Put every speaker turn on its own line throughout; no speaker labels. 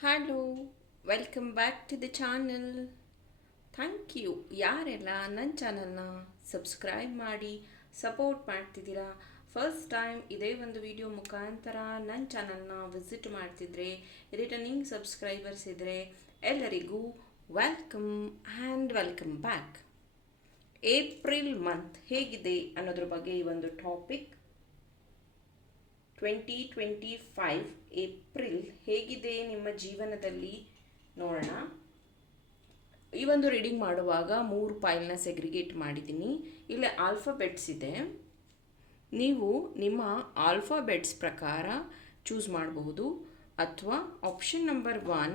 Hello welcome back to the channel thank you ಯಾರೆಲ್ಲ ನನ್ನ ಚಾನಲ್ನ ಸಬ್ಸ್ಕ್ರೈಬ್ ಮಾಡಿ ಸಪೋರ್ಟ್ ಮಾಡ್ತಿದ್ದೀರಾ? ಫಸ್ಟ್ ಟೈಮ್ ಇದೇ ಒಂದು ವಿಡಿಯೋ ಮುಖಾಂತರ ನನ್ನ ಚಾನಲ್ನ ವಿಸಿಟ್ ಮಾಡ್ತಿದ್ರೆ ರಿಟರ್ನಿಂಗ್ ಸಬ್ಸ್ಕ್ರೈಬರ್ಸ್ ಇದ್ದರೆ ಎಲ್ಲರಿಗೂ welcome and welcome back April month ಹೇಗಿದೆ ಅನ್ನೋದ್ರ ಬಗ್ಗೆ ಈ ಒಂದು topic twenty twenty five April ಹೇಗಿದೆ ನಿಮ್ಮ ಜೀವನದಲ್ಲಿ ನೋಡೋಣ. ಈ ಒಂದು ರೀಡಿಂಗ್ ಮಾಡುವಾಗ ಮೂರು ಪೈಲ್ನ ಸೆಗ್ರಿಗೇಟ್ ಮಾಡಿದ್ದೀನಿ. ಇಲ್ಲಿ ಆಲ್ಫಾಬೆಟ್ಸ್ ಇದೆ. ನೀವು ನಿಮ್ಮ ಆಲ್ಫಾಬೆಟ್ಸ್ ಪ್ರಕಾರ ಚೂಸ್ ಮಾಡಬಹುದು ಅಥವಾ option number one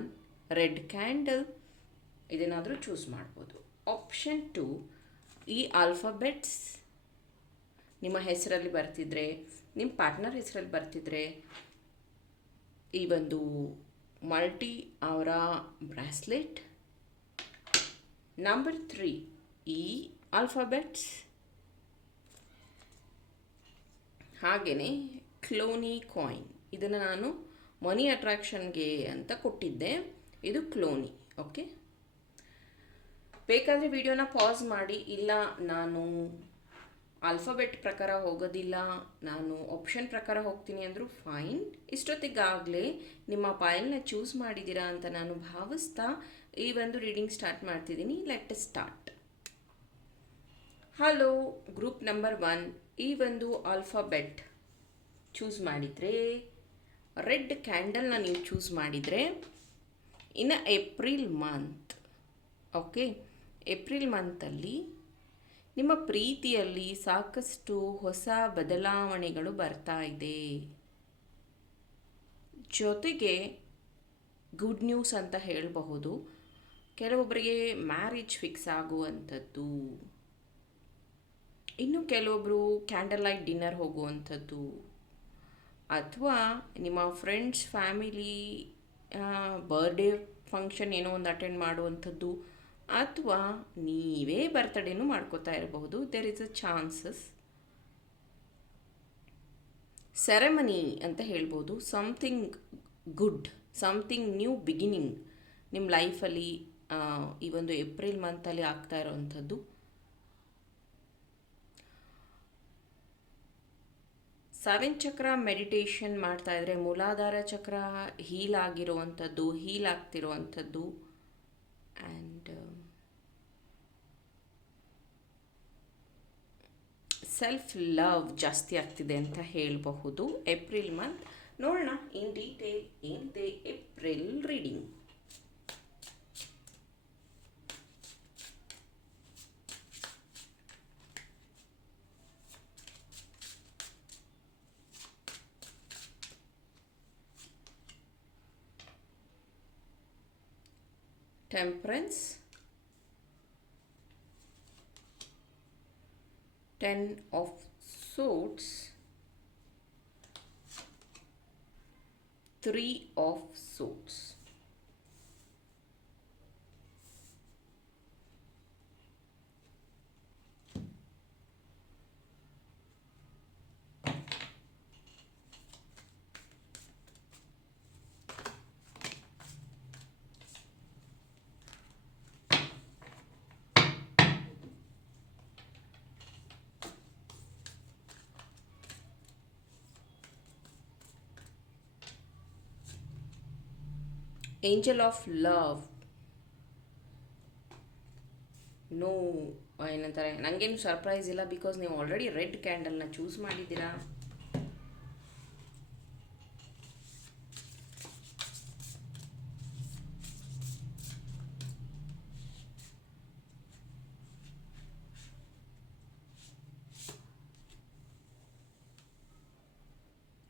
red candle ಇದೇನಾದರೂ choose ಮಾಡ್ಬೋದು. ಆಪ್ಷನ್ ಟು ಈ ಆಲ್ಫಾಬೆಟ್ಸ್ ನಿಮ್ಮ ಹೆಸರಲ್ಲಿ ಬರ್ತಿದ್ರೆ ನಿಮ್ಮ ಪಾರ್ಟ್ನರ್ ಹೆಸರಲ್ಲಿ ಬರ್ತಿದ್ರೆ ಈ ಒಂದು ಮಲ್ಟಿ ಅವರ ಬ್ರಾಸ್ಲೆಟ್ ನಂಬರ್ ತ್ರೀ ಈ ಆಲ್ಫಾಬೆಟ್ಸ್ ಹಾಗೆಯೇ ಕ್ಲೋನಿ ಕಾಯಿನ್ ಇದನ್ನು ನಾನು ಮನಿ ಅಟ್ರಾಕ್ಷನ್ಗೆ ಅಂತ ಕೊಟ್ಟಿದ್ದೆ. ಇದು ಕ್ಲೋನಿ ಓಕೆ ಬೇಕಾದರೆ ವಿಡಿಯೋನ ಪಾಸ್ ಮಾಡಿ, ಇಲ್ಲ ನಾನು ಆಲ್ಫಾಬೆಟ್ ಪ್ರಕಾರ ಹೋಗೋದಿಲ್ಲ. ನಾನು ಆಪ್ಷನ್ ಪ್ರಕಾರ ಹೋಗ್ತೀನಿ ಅಂದರೂ ಫೈನ್ ಇಷ್ಟೊತ್ತಿಗಾಗಲೇ ನಿಮ್ಮ ಫೈಲ್ನ ಚೂಸ್ ಮಾಡಿದ್ದೀರಾ ಅಂತ ನಾನು ಭಾವಿಸ್ತಾ ಈ ಒಂದು ರೀಡಿಂಗ್ ಸ್ಟಾರ್ಟ್ ಮಾಡ್ತಿದ್ದೀನಿ. Let start hello group number one ಈ ಒಂದು ಆಲ್ಫಾಬೆಟ್ ಚೂಸ್ ಮಾಡಿದರೆ ರೆಡ್ ಕ್ಯಾಂಡಲ್ನ ನೀವು ಚೂಸ್ ಮಾಡಿದರೆ, ಇನ್ನು ಏಪ್ರಿಲ್ ಮಂತ್ ಓಕೆ ಏಪ್ರಿಲ್ ಮಂತಲ್ಲಿ ನಿಮ್ಮ ಪ್ರೀತಿಯಲ್ಲಿ ಸಾಕಷ್ಟು ಹೊಸ ಬದಲಾವಣೆಗಳು ಬರ್ತಾ ಇದೆ. ಜೊತೆಗೆ ಗುಡ್ ನ್ಯೂಸ್ ಅಂತ ಹೇಳಬಹುದು. ಕೆಲವೊಬ್ಬರಿಗೆ ಮ್ಯಾರೇಜ್ ಫಿಕ್ಸ್ ಆಗುವಂಥದ್ದು. ಇನ್ನು ಕೆಲವೊಬ್ಬರು ಕ್ಯಾಂಡಲ್ ಲೈಟ್ ಡಿನ್ನರ್ ಹೋಗುವಂಥದ್ದು. ಅಥವಾ ನಿಮ್ಮ ಫ್ರೆಂಡ್ಸ್ ಫ್ಯಾಮಿಲಿ ಬರ್ಡೇ ಫಂಕ್ಷನ್ ಏನೋ ಒಂದು ಅಟೆಂಡ್ ಮಾಡುವಂಥದ್ದು. ಅಥವಾ ನೀವೇ ಬರ್ತಡೇನೂ ಮಾಡ್ಕೋತಾ ಇರಬಹುದು. There is a chances ceremony ಅಂತ ಹೇಳ್ಬೋದು. Something good something new beginning ನಿಮ್ಮ ಲೈಫಲ್ಲಿ ಈ ಒಂದು ಏಪ್ರಿಲ್ ಮಂತಲ್ಲಿ ಆಗ್ತಾ ಇರೋವಂಥದ್ದು. ಸೆವೆನ್ ಚಕ್ರ ಮೆಡಿಟೇಷನ್ ಮಾಡ್ತಾ ಇದ್ರೆ ಮೂಲಾಧಾರ ಚಕ್ರ ಹೀಲ್ ಆಗಿರುವಂಥದ್ದು ಹೀಲ್ ಆಗ್ತಿರುವಂಥದ್ದು. ಆ್ಯಂಡ್ ಸೆಲ್ಫ್ ಲವ್ ಜಾಸ್ತಿ ಆಗ್ತಿದೆ ಅಂತ ಹೇಳಬಹುದು. ಏಪ್ರಿಲ್ ಮಂತ್ ನೋಡೋಣ. ಇನ್ ಡೀಟೇಲ್ ಏನಿದೆ April reading temperance. Ten of swords three of angel of love no ಏನಂತಾರೆ? ನನಗೇನು ಸರ್ಪ್ರೈಸ್ ಇಲ್ಲ ಬಿಕಾಸ್ ನೀವು ಆಲ್ರೆಡಿ ರೆಡ್ ಕ್ಯಾಂಡಲ್ನ ಚೂಸ್ ಮಾಡಿದ್ದೀರಾ?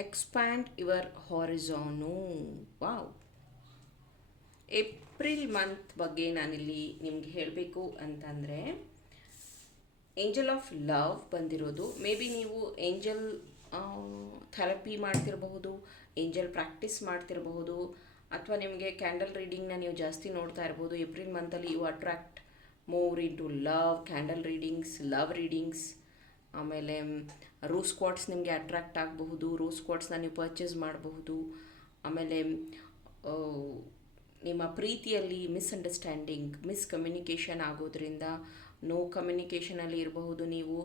Expand your horizon wow April month ಬಗ್ಗೆ ನಾನಿಲ್ಲಿ ನಿಮ್ಗೆ ಹೇಳಬೇಕು ಅಂತಂದರೆ ಏಂಜಲ್ ಆಫ್ ಲವ್ ಬಂದಿರೋದು. ಮೇ ಬಿ ನೀವು ಏಂಜಲ್ ಥೆರಪಿ ಮಾಡ್ತಿರಬಹುದು ಏಂಜಲ್ ಪ್ರಾಕ್ಟೀಸ್ ಮಾಡ್ತಿರಬಹುದು, ಅಥವಾ ನಿಮಗೆ ಕ್ಯಾಂಡಲ್ ರೀಡಿಂಗ್ನ ನೀವು ಜಾಸ್ತಿ ನೋಡ್ತಾ ಇರ್ಬೋದು. April ಮಂತಲ್ಲಿ you attract more to love candle readings love readings ಆಮೇಲೆ ರೂಸ್ ಕ್ವಾಟ್ಸ್ ನಿಮಗೆ ಅಟ್ರಾಕ್ಟ್ ಆಗಬಹುದು. ರೂಸ್ ಕ್ವಾಟ್ಸ್ನ ನೀವು ಪರ್ಚೇಸ್ ಮಾಡಬಹುದು. ಆಮೇಲೆ ನಿಮ್ಮ ಪ್ರೀತಿಯಲ್ಲಿ ಮಿಸ್ಅಂಡರ್ಸ್ಟ್ಯಾಂಡಿಂಗ್ ಮಿಸ್ಕಮ್ಯುನಿಕೇಷನ್ ಆಗೋದ್ರಿಂದ ನೋ ಕಮ್ಯುನಿಕೇಷನಲ್ಲಿ ಇರಬಹುದು. ನೀವು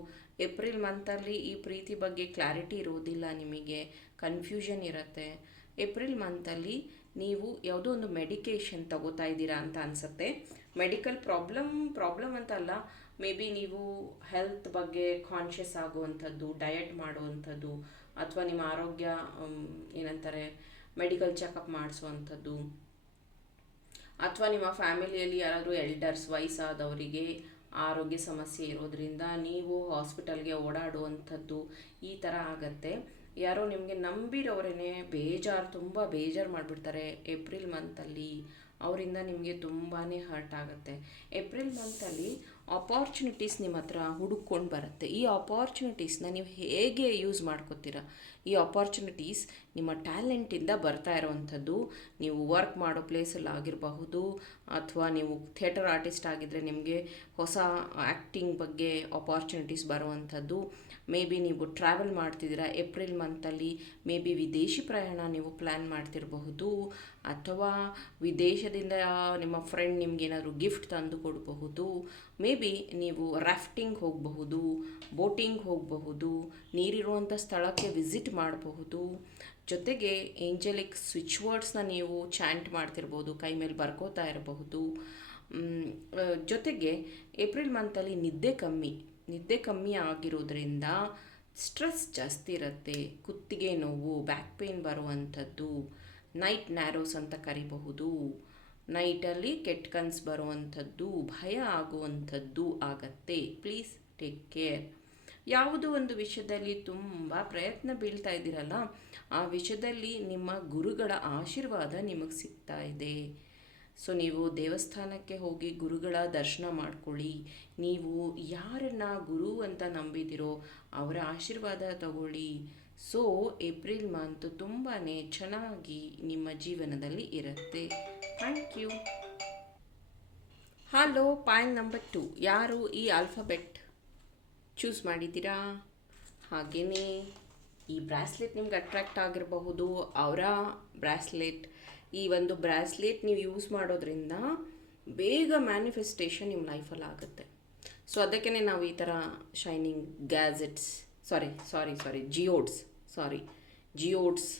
ಏಪ್ರಿಲ್ ಮಂತಲ್ಲಿ ಈ ಪ್ರೀತಿ ಬಗ್ಗೆ ಕ್ಲಾರಿಟಿ ಇರೋದಿಲ್ಲ ನಿಮಗೆ. ಕನ್ಫ್ಯೂಷನ್ ಇರುತ್ತೆ. ಏಪ್ರಿಲ್ ಮಂತಲ್ಲಿ ನೀವು ಯಾವುದೋ ಒಂದು ಮೆಡಿಕೇಷನ್ ತಗೋತಾ ಇದ್ದೀರಾ ಅಂತ ಅನಿಸುತ್ತೆ. ಮೆಡಿಕಲ್ ಪ್ರಾಬ್ಲಮ್ ಪ್ರಾಬ್ಲಮ್ ಅಂತ ಅಲ್ಲ. ಮೇ ಬಿ ನೀವು ಹೆಲ್ತ್ ಬಗ್ಗೆ ಕಾನ್ಷಿಯಸ್ ಆಗುವಂಥದ್ದು ಡಯಟ್ ಮಾಡುವಂಥದ್ದು, ಅಥವಾ ನಿಮ್ಮ ಆರೋಗ್ಯ ಏನಂತಾರೆ ಮೆಡಿಕಲ್ ಚೆಕಪ್ ಮಾಡಿಸುವಂಥದ್ದು. ಅಥವಾ ನಿಮ್ಮ ಫ್ಯಾಮಿಲಿಯಲ್ಲಿ ಯಾರಾದರೂ ಎಲ್ಡರ್ಸ್ ವಯಸ್ಸಾದವರಿಗೆ ಆರೋಗ್ಯ ಸಮಸ್ಯೆ ಇರೋದ್ರಿಂದ ನೀವು ಹಾಸ್ಪಿಟಲ್ಗೆ ಓಡಾಡುವಂಥದ್ದು ಈ ಥರ ಆಗತ್ತೆ. ಯಾರೋ ನಿಮಗೆ ನಂಬಿರೋರೇ ಬೇಜಾರು, ತುಂಬ ಬೇಜಾರು ಮಾಡಿಬಿಡ್ತಾರೆ ಏಪ್ರಿಲ್ ಮಂತಲ್ಲಿ ಅವರಿಂದ ನಿಮಗೆ ತುಂಬಾ ಹರ್ಟ್ ಆಗುತ್ತೆ. ಏಪ್ರಿಲ್ ಮಂತಲ್ಲಿ ಅಪಾರ್ಚುನಿಟೀಸ್ ನಿಮ್ಮ ಹತ್ರ ಹುಡುಕೊಂಡು ಬರುತ್ತೆ. ಈ ಅಪಾರ್ಚುನಿಟೀಸ್ನ ನೀವು ಹೇಗೆ ಯೂಸ್ ಮಾಡ್ಕೋತೀರಾ? ಈ ಅಪಾರ್ಚುನಿಟೀಸ್ ನಿಮ್ಮ ಟ್ಯಾಲೆಂಟಿಂದ ಬರ್ತಾ ಇರೋವಂಥದ್ದು. ನೀವು ವರ್ಕ್ ಮಾಡೋ ಪ್ಲೇಸಲ್ಲಿ ಆಗಿರಬಹುದು, ಅಥವಾ ನೀವು ಥಿಯೇಟರ್ ಆರ್ಟಿಸ್ಟ್ ಆಗಿದ್ದರೆ ನಿಮಗೆ ಹೊಸ ಆ್ಯಕ್ಟಿಂಗ್ ಬಗ್ಗೆ ಅಪಾರ್ಚುನಿಟೀಸ್ ಬರುವಂಥದ್ದು. ಮೇ ಬಿ ನೀವು ಟ್ರಾವೆಲ್ ಮಾಡ್ತಿದ್ದೀರಾ ಏಪ್ರಿಲ್ ಮಂತಲ್ಲಿ ಮೇ ಬಿ ವಿದೇಶಿ ಪ್ರಯಾಣ ನೀವು ಪ್ಲ್ಯಾನ್ ಮಾಡ್ತಿರಬಹುದು. ಅಥವಾ ವಿದೇಶದಿಂದ ನಿಮ್ಮ ಫ್ರೆಂಡ್ ನಿಮ್ಗೆ ಏನಾದರೂ ಗಿಫ್ಟ್ ತಂದು ಕೊಡಬಹುದು. ಮೇ ಬಿ ನೀವು ರಾಫ್ಟಿಂಗ್ ಹೋಗಬಹುದು ಬೋಟಿಂಗ್ ಹೋಗಬಹುದು, ನೀರಿರುವಂಥ ಸ್ಥಳಕ್ಕೆ ವಿಸಿಟ್ ಮಾಡಬಹುದು. ಜೊತೆಗೆ ಏಂಜಲಿಕ್ ಸ್ವಿಚ್ ವರ್ಡ್ಸ್ನ ನೀವು ಚಾಂಟ್ ಮಾಡ್ತಿರ್ಬೋದು, ಕೈ ಮೇಲೆ ಬರ್ಕೋತಾ ಇರಬಹುದು. ಜೊತೆಗೆ ಏಪ್ರಿಲ್ ಮಂತಲ್ಲಿ ನಿದ್ದೆ ಕಮ್ಮಿ. ನಿದ್ದೆ ಕಮ್ಮಿ ಆಗಿರೋದ್ರಿಂದ ಸ್ಟ್ರೆಸ್ ಜಾಸ್ತಿ ಇರುತ್ತೆ, ಕುತ್ತಿಗೆ ನೋವು, ಬ್ಯಾಕ್ ಪೇನ್ ಬರುವಂಥದ್ದು, ನೈಟ್ ನ್ಯಾರೋಸ್ ಅಂತ ಕರಿಬಹುದು. ನೈಟಲ್ಲಿ ಕೆಟ್ಟ ಕನ್ಸು ಬರುವಂಥದ್ದು, ಭಯ ಆಗುವಂಥದ್ದು ಆಗತ್ತೆ. Please take care. ಯಾವುದೋ ಒಂದು ವಿಷಯದಲ್ಲಿ ತುಂಬ ಪ್ರಯತ್ನ ಬೀಳ್ತಾ ಇದ್ದೀರಲ್ಲ, ಆ ವಿಷಯದಲ್ಲಿ ನಿಮ್ಮ ಗುರುಗಳ ಆಶೀರ್ವಾದ ನಿಮಗೆ ಸಿಗ್ತಾ ಇದೆ. ಸೊ ನೀವು ದೇವಸ್ಥಾನಕ್ಕೆ ಹೋಗಿ ಗುರುಗಳ ದರ್ಶನ ಮಾಡ್ಕೊಳ್ಳಿ. ನೀವು ಯಾರನ್ನ ಗುರು ಅಂತ ನಂಬಿದಿರೋ ಅವರ ಆಶೀರ್ವಾದ ತಗೊಳ್ಳಿ. ಸೊ ಏಪ್ರಿಲ್ ಮಂತ್ ತುಂಬಾ ಚೆನ್ನಾಗಿ ನಿಮ್ಮ ಜೀವನದಲ್ಲಿ ಇರುತ್ತೆ. Thank you hello point number two ಯಾರು ಈ ಆಲ್ಫಾಬೆಟ್ ಚೂಸ್ ಮಾಡಿದ್ದೀರಾ? ಹಾಗೆಯೇ ಈ ಬ್ರಾಸ್ಲೆಟ್ ನಿಮ್ಗೆ ಅಟ್ರಾಕ್ಟ್ ಆಗಿರಬಹುದು. ಅವರ ಬ್ರಾಸ್ಲೆಟ್, ಈ ಒಂದು ಬ್ರಾಸ್ಲೆಟ್ ನೀವು ಯೂಸ್ ಮಾಡೋದ್ರಿಂದ ಬೇಗ ಮ್ಯಾನಿಫೆಸ್ಟೇಷನ್ ನಿಮ್ಮ ಲೈಫಲ್ಲಿ ಆಗುತ್ತೆ. ಸೊ ಅದಕ್ಕೇ ನಾವು ಈ ಥರ shining gadgets sorry sorry sorry geodes sorry geodes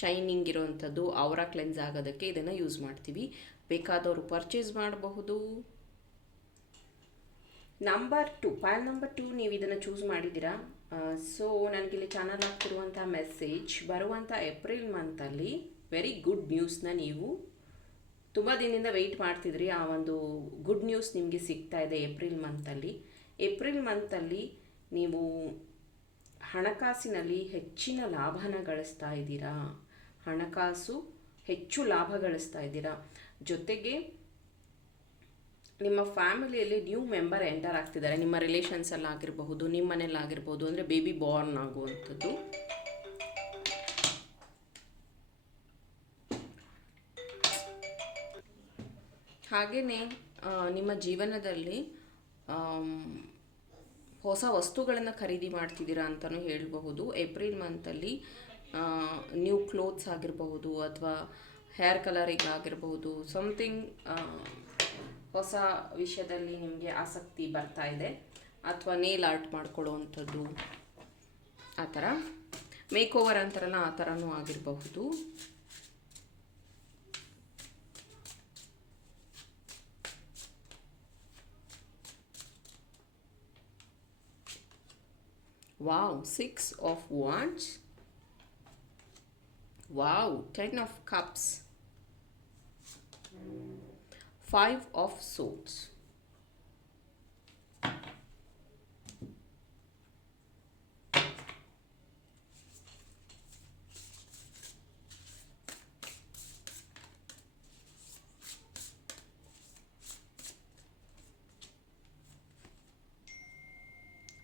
shining ಇರೋವಂಥದ್ದು ಅವರ ಕ್ಲೆನ್ಸ್ ಆಗೋದಕ್ಕೆ ಇದನ್ನು ಯೂಸ್ ಮಾಡ್ತೀವಿ. ಬೇಕಾದವರು ಪರ್ಚೇಸ್ ಮಾಡಬಹುದು. Number two file number two ನೀವು ಇದನ್ನು ಚೂಸ್ ಮಾಡಿದ್ದೀರಾ? ಸೊ ನನಗಿಲ್ಲಿ ಚಾನಲ್ ಆಗ್ತಿರುವಂಥ ಮೆಸೇಜ್ ಬರುವಂಥ ಏಪ್ರಿಲ್ ಮಂತಲ್ಲಿ ವೆರಿ ಗುಡ್ ನ್ಯೂಸ್ನ ನೀವು ತುಂಬ ದಿನದಿಂದ ವೆಯ್ಟ್ ಮಾಡ್ತಿದ್ರಿ. ಆ ಒಂದು ಗುಡ್ ನ್ಯೂಸ್ ನಿಮಗೆ ಸಿಗ್ತಾ ಇದೆ ಏಪ್ರಿಲ್ ಮಂತಲ್ಲಿ ಏಪ್ರಿಲ್ ಮಂತಲ್ಲಿ ನೀವು ಹಣಕಾಸಿನಲ್ಲಿ ಹೆಚ್ಚಿನ ಲಾಭನ ಗಳಿಸ್ತಾ ಇದ್ದೀರಾ? ಹಣಕಾಸು ಹೆಚ್ಚು ಲಾಭ ಗಳಿಸ್ತಾ ಇದ್ದೀರಾ? ಜೊತೆಗೆ ನಿಮ್ಮ ಫ್ಯಾಮಿಲಿಯಲ್ಲಿ ನ್ಯೂ ಮೆಂಬರ್ ಎಂಟರ್ ಆಗ್ತಿದ್ದಾರೆ. ನಿಮ್ಮ ರಿಲೇಷನ್ಸಲ್ಲಿ ಆಗಿರಬಹುದು ನಿಮ್ಮ ಮನೇಲಿ ಆಗಿರ್ಬೋದು ಅಂದರೆ ಬೇಬಿ ಬಾರ್ನ್ ಆಗುವಂಥದ್ದು. ಹಾಗೆಯೇ ನಿಮ್ಮ ಜೀವನದಲ್ಲಿ ಹೊಸ ವಸ್ತುಗಳನ್ನು ಖರೀದಿ ಮಾಡ್ತಿದ್ದೀರಾ ಅಂತಲೂ ಹೇಳಬಹುದು. ಏಪ್ರಿಲ್ ಮಂತಲ್ಲಿ ನ್ಯೂ ಕ್ಲೋತ್ಸ್ ಆಗಿರಬಹುದು ಅಥವಾ ಹೇರ್ ಕಲರಿಂಗ್ ಆಗಿರಬಹುದು ಸಮಥಿಂಗ್ ಹೊಸ ವಿಷಯದಲ್ಲಿ ನಿಮಗೆ ಆಸಕ್ತಿ ಬರ್ತಾ ಇದೆ? ಅಥವಾ ನೇಲ್ ಆರ್ಟ್ ಮಾಡ್ಕೊಳ್ಳೋವಂಥದ್ದು? ಆ ಥರ? ಮೇಕ್ ಓವರ್ ಅಂತಾರಲ್ಲ, ಆ ಥರನೂ ಆಗಿರಬಹುದು. Wow six of wands wow ten of cups. Five of swords.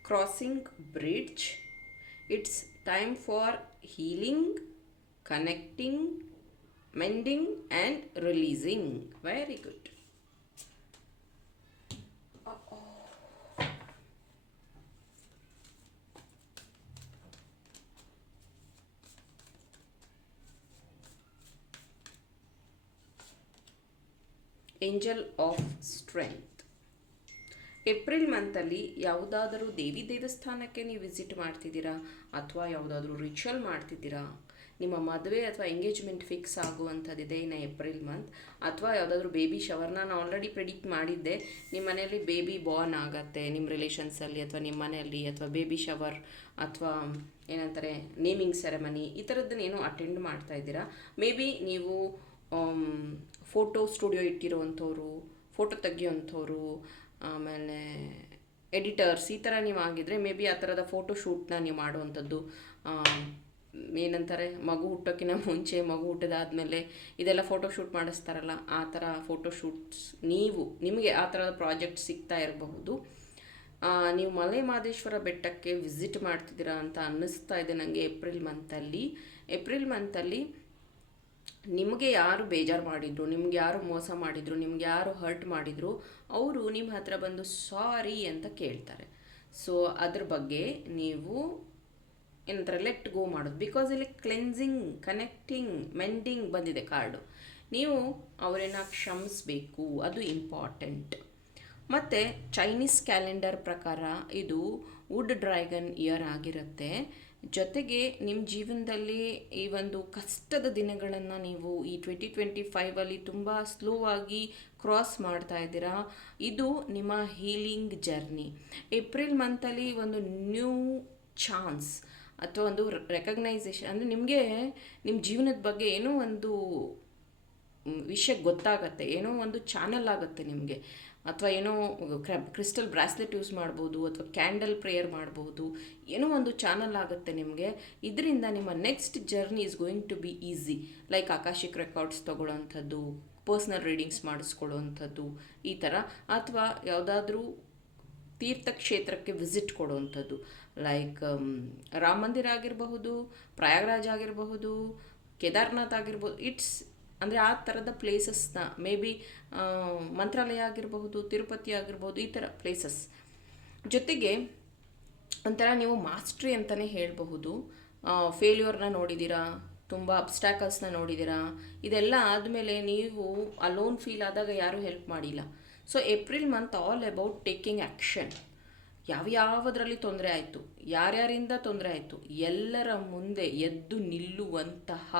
crossing bridge. It's time for healing connecting mending and releasing. Very good angel of strength April ಮಂತಲ್ಲಿ ಯಾವುದಾದರೂ ದೇವಿ ದೇವಸ್ಥಾನಕ್ಕೆ ನೀವು ವಿಸಿಟ್ ಮಾಡ್ತಿದ್ದೀರಾ? ಅಥವಾ ಯಾವುದಾದ್ರೂ ರಿಚುವಲ್ ಮಾಡ್ತಿದ್ದೀರಾ? ನಿಮ್ಮ ಮದುವೆ ಅಥವಾ ಎಂಗೇಜ್ಮೆಂಟ್ ಫಿಕ್ಸ್ ಆಗುವಂಥದ್ದಿದೆ ಇನ್ನು ಏಪ್ರಿಲ್ ಮಂತ್ ಅಥವಾ ಯಾವುದಾದ್ರೂ ಬೇಬಿ ಶವರ್ನ ನಾನು ಆಲ್ರೆಡಿ ಪ್ರಿಡಿಕ್ಟ್ ಮಾಡಿದ್ದೆ. ನಿಮ್ಮ ಮನೆಯಲ್ಲಿ ಬೇಬಿ ಬಾರ್ನ್ ಆಗತ್ತೆ, ನಿಮ್ಮ ರಿಲೇಷನ್ಸಲ್ಲಿ ಅಥವಾ ನಿಮ್ಮ ಮನೆಯಲ್ಲಿ, ಅಥವಾ ಬೇಬಿ ಶವರ್ ಅಥವಾ ಏನಂತಾರೆ ನೇಮಿಂಗ್ ಸೆರೆಮನಿ ಈ ಥರದ್ದನ್ನೇನು ಅಟೆಂಡ್ ಮಾಡ್ತಾ ಇದ್ದೀರಾ? ಮೇ ಬಿ ನೀವು ಫೋಟೋ ಸ್ಟುಡಿಯೋ ಇಟ್ಟಿರುವಂಥವ್ರು, ಫೋಟೋ ತೆಗಿಯೋಂಥವ್ರು ಆಮೇಲೆ ಎಡಿಟರ್ಸ್ ಈ ಥರ ನೀವು ಆಗಿದ್ದರೆ ಮೇ ಬಿ ಆ ಥರದ ಫೋಟೋ ಶೂಟ್ನ ನೀವು ಮಾಡುವಂಥದ್ದು. ಏನಂತಾರೆ, ಮಗು ಹುಟ್ಟೋಕ್ಕಿಂತ ಮುಂಚೆ ಮಗು ಹುಟ್ಟಿದಾದ್ಮೇಲೆ ಇದೆಲ್ಲ ಫೋಟೋ ಶೂಟ್ ಮಾಡಿಸ್ತಾರಲ್ಲ, ಆ ಥರ ಫೋಟೋ ಶೂಟ್ಸ್ ನೀವು, ನಿಮಗೆ ಆ ಥರದ ಪ್ರಾಜೆಕ್ಟ್ ಸಿಗ್ತಾ ಇರಬಹುದು. ನೀವು ಮಲೆ ಮಹದೇಶ್ವರ ಬೆಟ್ಟಕ್ಕೆ ವಿಸಿಟ್ ಮಾಡ್ತಿದ್ದೀರಾ ಅಂತ ಅನ್ನಿಸ್ತಾ ಇದೆ ನನಗೆ ಏಪ್ರಿಲ್ ಮಂತಲ್ಲಿ. ಏಪ್ರಿಲ್ ಮಂತಲ್ಲಿ ನಿಮಗೆ ಯಾರು ಬೇಜಾರು ಮಾಡಿದ್ರು, ನಿಮ್ಗೆ ಯಾರು ಮೋಸ ಮಾಡಿದ್ರು, ನಿಮ್ಗೆ ಯಾರು ಹರ್ಟ್ ಮಾಡಿದ್ರು, ಅವರು ನಿಮ್ಮ ಹತ್ರ ಬಂದು ಸಾರಿ ಅಂತ ಕೇಳ್ತಾರೆ. ಸೊ ಅದ್ರ ಬಗ್ಗೆ ನೀವು ಏನಂತಾರೆ ಲೆಟ್ ಗೋ ಮಾಡೋದು. ಬಿಕಾಸ್ ಇಲ್ಲಿ ಕ್ಲೆನ್ಸಿಂಗ್ ಕನೆಕ್ಟಿಂಗ್ ಮೆಂಡಿಂಗ್ ಬಂದಿದೆ ಕಾರ್ಡು. ನೀವು ಅವರನ್ನ ಕ್ಷಮಿಸಬೇಕು, ಅದು ಇಂಪಾರ್ಟೆಂಟ್ ಮತ್ತು ಚೈನೀಸ್ ಕ್ಯಾಲೆಂಡರ್ ಪ್ರಕಾರ ಇದು ವುಡ್ ಡ್ರ್ಯಾಗನ್ ಇಯರ್ ಆಗಿರುತ್ತೆ. ಜೊತೆಗೆ ನಿಮ್ಮ ಜೀವನದಲ್ಲಿ ಈ ಒಂದು ಕಷ್ಟದ ದಿನಗಳನ್ನು ನೀವು ಈ ಟ್ವೆಂಟಿ ಟ್ವೆಂಟಿ ಫೈವಲ್ಲಿ ತುಂಬ ಸ್ಲೋ ಆಗಿ ಕ್ರಾಸ್ ಮಾಡ್ತಾ ಇದ್ದೀರಾ? ಇದು ನಿಮ್ಮ ಹೀಲಿಂಗ್ ಜರ್ನಿ ಏಪ್ರಿಲ್ ಮಂತಲ್ಲಿ ಒಂದು ನ್ಯೂ ಚಾನ್ಸ್ ಅಥವಾ ಒಂದು ರೆಕಗ್ನೈಸೇಷನ್ ಅಂದರೆ ನಿಮಗೆ ನಿಮ್ಮ ಜೀವನದ ಬಗ್ಗೆ ಏನೋ ಒಂದು, ವಿಷಯ ಗೊತ್ತಾಗತ್ತೆ, ಏನೋ ಒಂದು ಚಾನಲ್ ಆಗುತ್ತೆ ನಿಮಗೆ. ಅಥವಾ ಏನೋ ಕ್ರಿಸ್ಟಲ್ ಬ್ರಾಸ್ಲೆಟ್ ಯೂಸ್ ಮಾಡ್ಬೋದು ಅಥವಾ ಕ್ಯಾಂಡಲ್ ಪ್ರೇಯರ್ ಮಾಡ್ಬೋದು, ಏನೋ ಒಂದು ಚಾನಲ್ ಆಗುತ್ತೆ ನಿಮಗೆ. ಇದರಿಂದ ನಿಮ್ಮ next journey is going to be easy like Akashic records ತೊಗೊಳ್ಳೋವಂಥದ್ದು personal readings ಮಾಡಿಸ್ಕೊಳ್ಳೋವಂಥದ್ದು ಈ ಥರ. ಅಥವಾ ಯಾವುದಾದ್ರೂ ತೀರ್ಥಕ್ಷೇತ್ರಕ್ಕೆ ವಿಸಿಟ್ ಕೊಡುವಂಥದ್ದು ಲೈಕ್ ರಾಮ ಮಂದಿರ ಆಗಿರಬಹುದು, ಪ್ರಯಾಗ್ರಾಜ್ ಆಗಿರಬಹುದು, ಕೇದಾರ್ನಾಥ್ ಆಗಿರ್ಬೋದು ಇಟ್ಸ್ ಅಂದರೆ ಆ ಥರದ ಪ್ಲೇಸಸ್ನ ಮೇ ಬಿ ಮಂತ್ರಾಲಯ ಆಗಿರಬಹುದು, ತಿರುಪತಿ ಆಗಿರ್ಬೋದು ಈ ಥರ ಪ್ಲೇಸಸ್ ಜೊತೆಗೆ ಒಂಥರ ನೀವು ಮಾಸ್ಟ್ರಿ ಅಂತಲೇ ಹೇಳಬಹುದು. ಫೇಲ್ಯೂರ್ನ ನೋಡಿದ್ದೀರಾ ತುಂಬ ಅಬ್ಸ್ಟ್ಯಾಕಲ್ಸ್ನ ನೋಡಿದ್ದೀರಾ ಇದೆಲ್ಲ ಆದಮೇಲೆ ನೀವು ಅಲೋನ್ ಫೀಲ್ ಆದಾಗ ಯಾರೂ ಹೆಲ್ಪ್ ಮಾಡಿಲ್ಲ. So April month all about taking action ಯಾವ್ಯಾವುದರಲ್ಲಿ ತೊಂದರೆ ಆಯಿತು? ಯಾರ್ಯಾರಿಂದ ತೊಂದರೆ ಆಯಿತು? ಎಲ್ಲರ ಮುಂದೆ ಎದ್ದು ನಿಲ್ಲುವಂತಹ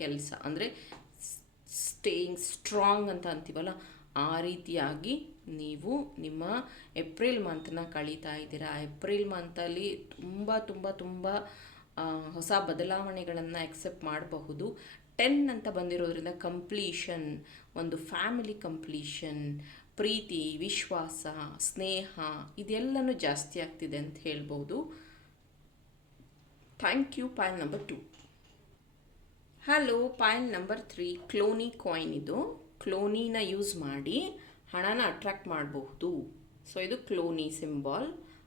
ಕೆಲಸ. ಅಂದರೆ ಸ್ಟೇಯಿಂಗ್ ಸ್ಟ್ರಾಂಗ್ ಅಂತ ಅಂತೀವಲ್ಲ, ಆ ರೀತಿಯಾಗಿ ನೀವು ನಿಮ್ಮ ಏಪ್ರಿಲ್ ಮಂತನ್ನ ಕಳೀತಾ ಇದ್ದೀರಾ. ಏಪ್ರಿಲ್ ಮಂತಲ್ಲಿ ತುಂಬ ತುಂಬ ತುಂಬ ಹೊಸ ಬದಲಾವಣೆಗಳನ್ನು ಎಕ್ಸೆಪ್ಟ್ ಮಾಡಬಹುದು. ಟೆನ್ ಅಂತ ಬಂದಿರೋದ್ರಿಂದ ಕಂಪ್ಲೀಷನ್ ಒಂದು ಫ್ಯಾಮಿಲಿ ಕಂಪ್ಲೀಷನ್ ಪ್ರೀತಿ, ವಿಶ್ವಾಸ, ಸ್ನೇಹ, ಇದೆಲ್ಲನೂ ಜಾಸ್ತಿ ಆಗ್ತಿದೆ ಅಂತ ಹೇಳ್ಬೋದು thank you Payal number two hello Payal number three, ಕ್ಲೋನಿ coin ಇದು. ಕ್ಲೋನಿನ ಯೂಸ್ ಮಾಡಿ ಹಣನ ಅಟ್ರ್ಯಾಕ್ಟ್ ಮಾಡಬಹುದು. ಸೊ ಇದು ಕ್ಲೋನಿ ಸಿಂಬಾಲ್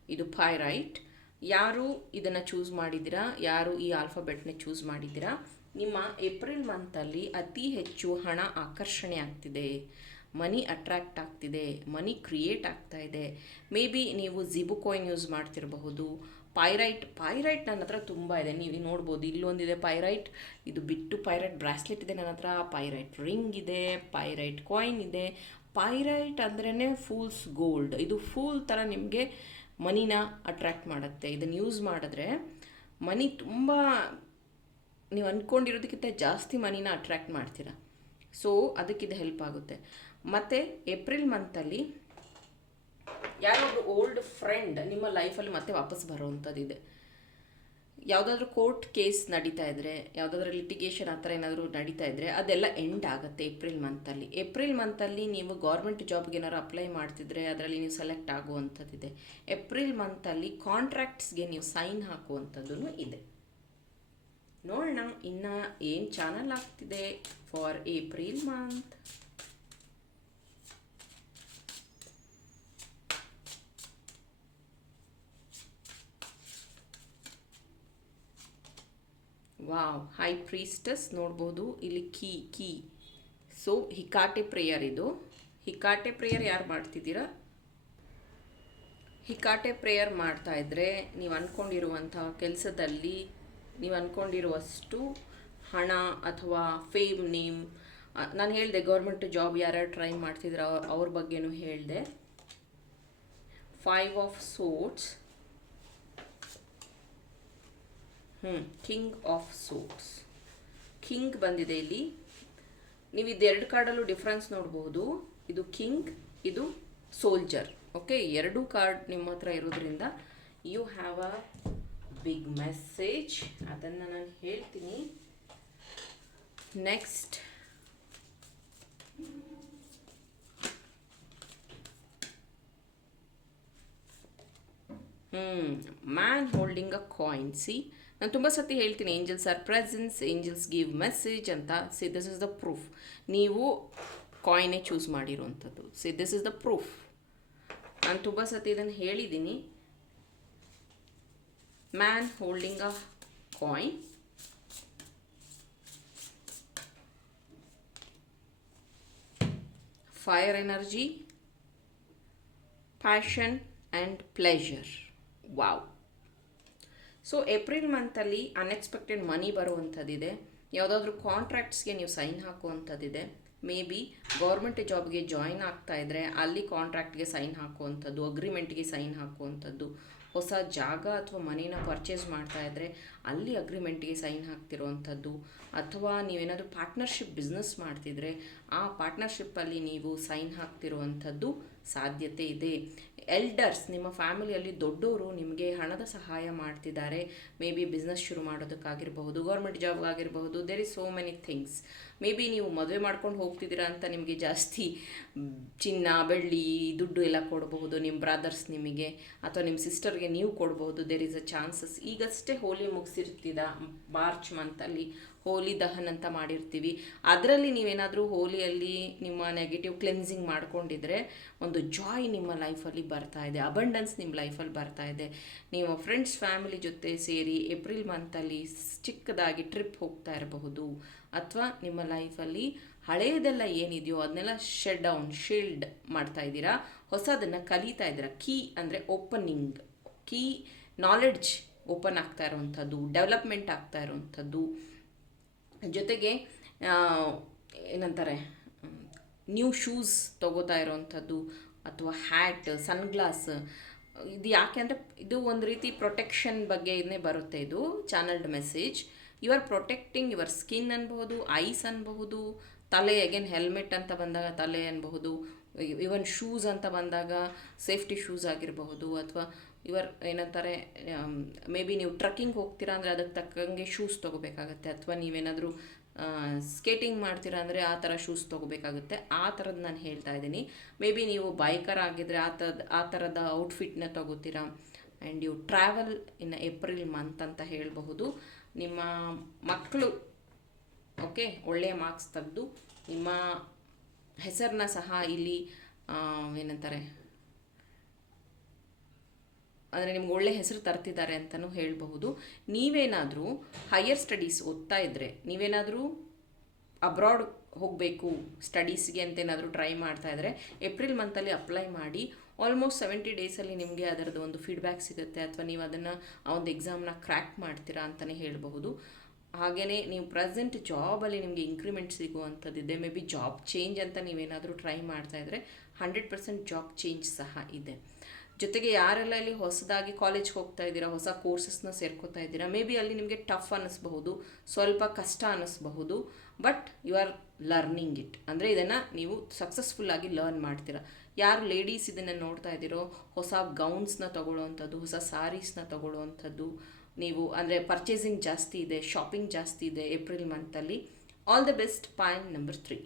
ಇದು ಪೈರೈಟ್ ಯಾರು ಇದನ್ನು ಚೂಸ್ ಮಾಡಿದ್ದೀರಾ? ಯಾರು ಈ ಆಲ್ಫಾಬೆಟ್ನ ಚೂಸ್ ಮಾಡಿದ್ದೀರಾ? ನಿಮ್ಮ ಏಪ್ರಿಲ್ ಮಂತಲ್ಲಿ ಅತಿ ಹೆಚ್ಚು ಹಣ ಆಕರ್ಷಣೆ ಆಗ್ತಿದೆ. ಮನಿ ಅಟ್ರ್ಯಾಕ್ಟ್ ಆಗ್ತಿದೆ. ಮನಿ ಕ್ರಿಯೇಟ್ ಆಗ್ತಾ ಇದೆ. ಮೇ ಬಿ ನೀವು ಜಿಬು ಕಾಯಿನ್ ಯೂಸ್ ಮಾಡ್ತಿರಬಹುದು. ಪೈರೈಟ್ ಪೈರೈಟ್ ನನ್ನ ಹತ್ರ ತುಂಬ ಇದೆ. ನೀವು ನೋಡ್ಬೋದು ಇಲ್ಲೊಂದಿದೆ ಪೈರೈಟ್, ಇದು ಬಿಟ್ಟು ಪೈರೈಟ್, ಬ್ರಾಸ್ಲೆಟ್ ಇದೆ ನನ್ನ ಹತ್ರ, ಪೈರೈಟ್ ರಿಂಗ್ ಇದೆ, ಪೈರೈಟ್ ಕಾಯಿನ್ ಇದೆ. ಪೈರೈಟ್ ಅಂದ್ರೇ ಫೂಲ್ಸ್ ಗೋಲ್ಡ್ ಇದು ಫೂಲ್ ಥರ ನಿಮಗೆ ಮನಿನ ಅಟ್ರ್ಯಾಕ್ಟ್ ಮಾಡುತ್ತೆ. ಇದನ್ನು ಯೂಸ್ ಮಾಡಿದ್ರೆ ಮನಿ ತುಂಬ, ನೀವು ಅಂದ್ಕೊಂಡಿರೋದಕ್ಕಿಂತ ಜಾಸ್ತಿ ಮನಿನ ಅಟ್ರ್ಯಾಕ್ಟ್ ಮಾಡ್ತೀರಾ. ಸೊ ಅದಕ್ಕಿದು ಹೆಲ್ಪ್ ಆಗುತ್ತೆ. ಮತ್ತು ಏಪ್ರಿಲ್ ಮಂತಲ್ಲಿ ಯಾರೊಬ್ಬರು ಓಲ್ಡ್ ಫ್ರೆಂಡ್ ನಿಮ್ಮ ಲೈಫಲ್ಲಿ ಮತ್ತೆ ವಾಪಸ್ ಬರೋವಂಥದ್ದಿದೆ. ಯಾವುದಾದ್ರೂ ಕೋರ್ಟ್ ಕೇಸ್ ನಡೀತಾ ಇದ್ದರೆ ಯಾವುದಾದ್ರೂ ಲಿಟಿಗೇಷನ್ ಆ ಥರ ಏನಾದರೂ ನಡೀತಾ ಇದ್ದರೆ ಅದೆಲ್ಲ ಎಂಡ್ ಆಗುತ್ತೆ ಏಪ್ರಿಲ್ ಮಂತಲ್ಲಿ ಏಪ್ರಿಲ್ ಮಂತಲ್ಲಿ ನೀವು ಗೌರ್ಮೆಂಟ್ ಜಾಬ್ಗೆ ಏನಾದ್ರು ಅಪ್ಲೈ ಮಾಡ್ತಿದ್ರೆ, ಅದರಲ್ಲಿ ನೀವು ಸೆಲೆಕ್ಟ್ ಆಗುವಂಥದ್ದಿದೆ. ಏಪ್ರಿಲ್ ಮಂತಲ್ಲಿ ಕಾಂಟ್ರಾಕ್ಟ್ಸ್ಗೆ ನೀವು ಸೈನ್ ಹಾಕುವಂಥದ್ದು ಇದೆ. ನೋಡೋಣ, ಇನ್ನು ಏನು ಚಾನಲ್ ಆಗ್ತಿದೆ for April month wow high priestess ನೋಡ್ಬೋದು. ಇಲ್ಲಿ key key. So Hecate prayer ಇದು. ಹಿಕಾಟೆ ಪ್ರೇಯರ್ ಯಾರು ಮಾಡ್ತಿದ್ದೀರಾ? ಹಿಕಾಟೆ ಪ್ರೇಯರ್ ಮಾಡ್ತಾ ಇದ್ದರೆ ನೀವು ಅಂದ್ಕೊಂಡಿರುವಂಥ ಕೆಲಸದಲ್ಲಿ ನೀವು ಅಂದ್ಕೊಂಡಿರುವಷ್ಟು ಹಣ ಅಥವಾ ಫೇಮ್ ನೇಮ್ ನಾನು ಹೇಳಿದೆ ಗೌರ್ಮೆಂಟ್ ಜಾಬ್ ಯಾರ್ಯಾರು ಟ್ರೈ ಮಾಡ್ತಿದ್ರು, ಅವ್ರ ಬಗ್ಗೆನೂ ಹೇಳಿದೆ. ಫೈವ್ ಆಫ್ ಸೋಟ್ಸ್ ಹ್ಞೂ ಕಿಂಗ್ ಆಫ್ ಸೂಟ್ಸ್ ಕಿಂಗ್ ಬಂದಿದೆ ಇಲ್ಲಿ. ನೀವು ಇದು ಎರಡು ಕಾರ್ಡಲ್ಲೂ ಡಿಫ್ರೆನ್ಸ್ ನೋಡಬಹುದು ಇದು ಕಿಂಗ್ ಇದು ಸೋಲ್ಜರ್ ಓಕೆ ಎರಡು ಕಾರ್ಡ್ ನಿಮ್ಮ ಹತ್ರ ಇರೋದ್ರಿಂದ you have a big message ಅದನ್ನು ನಾನು ಹೇಳ್ತೀನಿ. Next hmm man holding a coin see ನಾನು ತುಂಬ ಸತಿ ಹೇಳ್ತೀನಿ angels are presence angels give message ಅಂತ. See this is the proof ನೀವು ಕಾಯಿನೇ ಚೂಸ್ ಮಾಡಿರುವಂಥದ್ದು. See this is the proof ನಾನು ತುಂಬ ಸತಿ ಇದನ್ನು ಹೇಳಿದ್ದೀನಿ man holding a coin fire energy passion and pleasure wow so April ಮಂತಲ್ಲಿ unexpected money ಬರುವಂಥದ್ದಿದೆ. ಯಾವುದಾದ್ರೂ ಕಾಂಟ್ರಾಕ್ಟ್ಸ್ಗೆ ನೀವು ಸೈನ್ ಹಾಕುವಂಥದ್ದಿದೆ. ಮೇ ಬಿ ಗೌರ್ಮೆಂಟ್ ಜಾಬ್ಗೆ ಜಾಯಿನ್ ಆಗ್ತಾ ಇದ್ದರೆ ಅಲ್ಲಿ ಕಾಂಟ್ರಾಕ್ಟ್ಗೆ ಸೈನ್ ಹಾಕುವಂಥದ್ದು ಅಗ್ರಿಮೆಂಟ್ಗೆ ಸೈನ್ ಹಾಕುವಂಥದ್ದು. ಹೊಸ ಜಾಗ ಅಥವಾ ಮನೇನ ಪರ್ಚೇಸ್ ಮಾಡ್ತಾ ಇದ್ದರೆ ಅಲ್ಲಿ ಅಗ್ರಿಮೆಂಟ್ಗೆ ಸೈನ್ ಹಾಕ್ತಿರುವಂಥದ್ದು. ಅಥವಾ ನೀವೇನಾದರೂ ಪಾರ್ಟ್ನರ್ಶಿಪ್ ಬಿಸ್ನೆಸ್ ಮಾಡ್ತಿದ್ರೆ ಆ ಪಾರ್ಟ್ನರ್ಶಿಪ್ಪಲ್ಲಿ ನೀವು ಸೈನ್ ಹಾಕ್ತಿರುವಂಥದ್ದು ಸಾಧ್ಯತೆ ಇದೆ. ಎಲ್ಡರ್ಸ್ ನಿಮ್ಮ ಫ್ಯಾಮಿಲಿಯಲ್ಲಿ ದೊಡ್ಡವರು ನಿಮಗೆ ಹಣದ ಸಹಾಯ ಮಾಡ್ತಿದ್ದಾರೆ. ಮೇ ಬಿ ಬಿಸ್ನೆಸ್ ಶುರು ಮಾಡೋದಕ್ಕಾಗಿರಬಹುದು government ಜಾಬ್ಗಾಗಿರಬಹುದು there is so many things may be ನೀವು ಮದುವೆ ಮಾಡ್ಕೊಂಡು ಹೋಗ್ತಿದ್ದೀರಾ ಅಂತ ನಿಮಗೆ ಜಾಸ್ತಿ ಚಿನ್ನ, ಬೆಳ್ಳಿ, ದುಡ್ಡು ಎಲ್ಲ ಕೊಡಬಹುದು ನಿಮ್ಮ ಬ್ರದರ್ಸ್ ನಿಮಗೆ, ಅಥವಾ ನಿಮ್ಮ ಸಿಸ್ಟರ್ಗೆ ನೀವು ಕೊಡಬಹುದು ದೇರ್ ಇಸ್ ಅ ಚಾನ್ಸಸ್ ಈಗಷ್ಟೇ ಹೋಲಿ ಮುಗಿಸಿರ್ತಿದ ಮಾರ್ಚ್ ಮಂತಲ್ಲಿ ಹೋಲಿ ದಹನ್ ಅಂತ ಮಾಡಿರ್ತೀವಿ. ಅದರಲ್ಲಿ ನೀವೇನಾದರೂ ಹೋಲಿಯಲ್ಲಿ ನಿಮ್ಮ ನೆಗೆಟಿವ್ ಕ್ಲೆನ್ಸಿಂಗ್ ಮಾಡ್ಕೊಂಡಿದ್ರೆ, ಒಂದು ಜಾಯ್ ನಿಮ್ಮ ಲೈಫಲ್ಲಿ ಬರ್ತಾ ಇದೆ ಅಬಂಡೆನ್ಸ್ ನಿಮ್ಮ ಲೈಫಲ್ಲಿ ಬರ್ತಾ ಇದೆ. ನೀವು ಫ್ರೆಂಡ್ಸ್ ಫ್ಯಾಮಿಲಿ ಜೊತೆ ಸೇರಿ ಏಪ್ರಿಲ್ ಮಂತಲ್ಲಿ ಚಿಕ್ಕದಾಗಿ ಟ್ರಿಪ್ ಹೋಗ್ತಾ ಇರಬಹುದು. ಅಥವಾ ನಿಮ್ಮ ಲೈಫಲ್ಲಿ ಹಳೆಯದೆಲ್ಲ ಏನಿದೆಯೋ ಅದನ್ನೆಲ್ಲ ಶೆಡ್ ಡೌನ್ ಶೀಲ್ಡ್ ಮಾಡ್ತಾ ಇದ್ದೀರಾ? ಹೊಸದನ್ನು ಕಲಿತಾ ಇದ್ದೀರಾ? ಕೀ ಅಂದರೆ ಓಪನಿಂಗ್ ಕೀ ನಾಲೆಡ್ಜ್ ಓಪನ್ ಆಗ್ತಾ ಇರುವಂಥದ್ದು ಡೆವಲಪ್ಮೆಂಟ್ ಆಗ್ತಾ ಇರುವಂಥದ್ದು. ಜೊತೆಗೆ ಏನಂತಾರೆ ನ್ಯೂ ಶೂಸ್ ತಗೋತಾ ಇರೋವಂಥದ್ದು. ಅಥವಾ ಹ್ಯಾಟ್ ಸನ್ಗ್ಲಾಸ್ ಇದು ಯಾಕೆ ಅಂದರೆ ಇದು ಒಂದು ರೀತಿ ಪ್ರೊಟೆಕ್ಷನ್ ಬಗ್ಗೆನೇ ಬರುತ್ತೆ ಇದು channelled message you are protecting your skin ಅನ್ಬಹುದು ಐಸ್ ಅನ್ಬಹುದು, ತಲೆ ಅಗೇನ್ ಹೆಲ್ಮೆಟ್ ಅಂತ ಬಂದಾಗ ತಲೆ ಅನ್ಬಹುದು ಇವನ್ ಶೂಸ್ ಅಂತ ಬಂದಾಗ ಸೇಫ್ಟಿ ಶೂಸ್ ಆಗಿರಬಹುದು, ಅಥವಾ ಇವರ್ ಏನಂತಾರೆ ಮೇ ಬಿ ನೀವು ಟ್ರಕ್ಕಿಂಗ್ ಹೋಗ್ತೀರಾ ಅಂದರೆ ಅದಕ್ಕೆ ತಕ್ಕಂಗೆ ಶೂಸ್ ತೊಗೋಬೇಕಾಗತ್ತೆ, ಅಥವಾ ನೀವೇನಾದರೂ ಸ್ಕೇಟಿಂಗ್ ಮಾಡ್ತೀರಾ ಅಂದರೆ ಆ ಥರ ಶೂಸ್ ತೊಗೋಬೇಕಾಗುತ್ತೆ. ಆ ಥರದ್ದು ನಾನು ಹೇಳ್ತಾ ಇದ್ದೀನಿ. ಮೇ ಬಿ ನೀವು ಬೈಕರ್ ಆಗಿದ್ದರೆ ಆ ಥರದ ಆ ಥರದ ಔಟ್ಫಿಟ್ನ ತೊಗೋತೀರಾ. And you travel in April month ಅಂತ ಹೇಳಬಹುದು. ನಿಮ್ಮ ಮಕ್ಕಳು ಓಕೆ ಒಳ್ಳೆಯ ಮಾರ್ಕ್ಸ್ ತೆಗೆದು ನಿಮ್ಮ ಹೆಸರನ್ನ ಸಹ ಇಲ್ಲಿ ಏನಂತಾರೆ ಅಂದರೆ ನಿಮ್ಗೆ ಒಳ್ಳೆ ಹೆಸರು ತರ್ತಿದ್ದಾರೆ ಅಂತಲೂ ಹೇಳಬಹುದು. ನೀವೇನಾದರೂ ಹೈಯರ್ ಸ್ಟಡೀಸ್ ಓದ್ತಾ ಇದ್ದರೆ ನೀವೇನಾದರೂ ಅಬ್ರಾಡ್ ಹೋಗಬೇಕು ಸ್ಟಡೀಸ್ಗೆ ಅಂತ ಏನಾದರೂ ಟ್ರೈ ಮಾಡ್ತಾ ಇದ್ದರೆ ಏಪ್ರಿಲ್ ಮಂತಲ್ಲಿ ಅಪ್ಲೈ ಮಾಡಿ ಆಲ್ಮೋಸ್ಟ್ ಸೆವೆಂಟಿ ಡೇಸಲ್ಲಿ ನಿಮಗೆ ಅದರದ್ದು ಒಂದು ಫೀಡ್ಬ್ಯಾಕ್ ಸಿಗುತ್ತೆ ಅಥವಾ ನೀವು ಅದನ್ನು ಆ ಒಂದು ಎಕ್ಸಾಮ್ನ ಕ್ರ್ಯಾಕ್ ಮಾಡ್ತೀರಾ ಅಂತಲೇ ಹೇಳಬಹುದು. ಹಾಗೆಯೇ ನೀವು ಪ್ರೆಸೆಂಟ್ ಜಾಬಲ್ಲಿ ನಿಮಗೆ ಇಂಕ್ರಿಮೆಂಟ್ ಸಿಗುವಂಥದ್ದಿದೆ ಮೇ ಬಿ ಜಾಬ್ ಚೇಂಜ್ ಅಂತ ನೀವೇನಾದರೂ ಟ್ರೈ ಮಾಡ್ತಾ ಇದ್ದರೆ ಹಂಡ್ರೆಡ್ ಪರ್ಸೆಂಟ್ ಜಾಬ್ ಚೇಂಜ್ ಸಹ ಇದೆ. ಜೊತೆಗೆ ಯಾರೆಲ್ಲ ಇಲ್ಲಿ ಹೊಸದಾಗಿ ಕಾಲೇಜ್ಗೆ ಹೋಗ್ತಾ ಇದ್ದೀರಾ, ಹೊಸ ಕೋರ್ಸಸ್ನ ಸೇರ್ಕೋತಾ ಇದ್ದೀರಾ ಮೇ ಬಿ ಅಲ್ಲಿ ನಿಮಗೆ ಟಫ್ ಅನ್ನಿಸ್ಬಹುದು, ಸ್ವಲ್ಪ ಕಷ್ಟ ಅನ್ನಿಸ್ಬಹುದು but you are learning it ಅಂದರೆ ಇದನ್ನು ನೀವು ಸಕ್ಸಸ್ಫುಲ್ಲಾಗಿ ಲರ್ನ್ ಮಾಡ್ತೀರಾ. ಯಾರು ಲೇಡೀಸ್ ಇದನ್ನು ನೋಡ್ತಾ ಇದ್ದೀರೋ, ಹೊಸ ಗೌನ್ಸ್ನ ತೊಗೊಳ್ಳೋವಂಥದ್ದು, ಹೊಸ ಸಾರೀಸ್ನ ತೊಗೊಳ್ಳುವಂಥದ್ದು, ನೀವು ಅಂದರೆ ಪರ್ಚೇಸಿಂಗ್ ಜಾಸ್ತಿ ಇದೆ ಶಾಪಿಂಗ್ ಜಾಸ್ತಿ ಇದೆ April ಮಂತಲ್ಲಿ all the best point number three